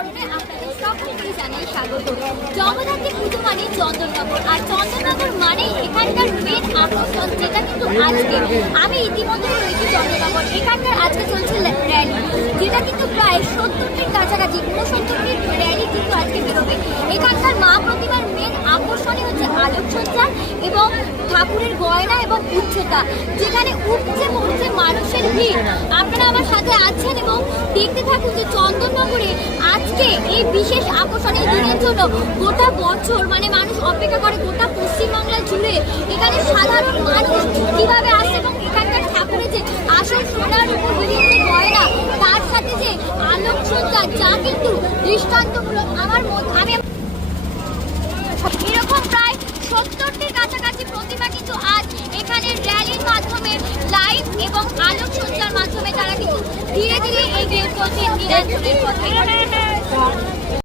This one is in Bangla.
পর্বে আপনাদের সকলকে জানাই স্বাগত। জগদ্ধাত্রী পুজো মানে চন্দননগর। আর চন্দননগর মানে এখানকার মেন আকর্ষণ, যেটা কিন্তু আজকে। আমি ইতিমধ্যে রয়েছি চন্দননগর। এখানকার আজকে চলছে র্যালি যেটা কিন্তু প্রায় সত্তরটির কাছাকাছি ঊনসত্তরটির র্যালি কিন্তু আজকে বেরোবে। এখানকার মা প্রতিমার মেন আকর্ষণই হচ্ছে আলোকসজ্জা এবং ঠাকুরের গয়না এবং উচ্চতা, যেখানে উঠছে পড়ছে মানুষের ভিড়। আপনারা আমার সাথে আছেন দেখতে থাকুন যে চন্দননগরে আজকে এই বিশেষ আকর্ষণের দিনের জন্য গোটা বছর মানে মানুষ অপেক্ষা করে গোটা পশ্চিমবাংলা জুড়ে এখানে সাধারণ মানুষ কীভাবে আসে এবং এখানকার ঠাকুরের যে আসল সোনার উপর বিভিন্ন গয়না, তার সাথে যে আলোকসজ্জা, যা কিন্তু দৃষ্টান্তমূলক। আমার আমি এরকম প্রায় সত্তরটির কাছাকাছি প্রতিমা কিন্তু আজ এখানে র্যালির মাধ্যমে লাইভ এবং আলোকসজ্জার মাধ্যমে তারা কিন্তু ধীরে ধীরে এগিয়ে Dan juga buat.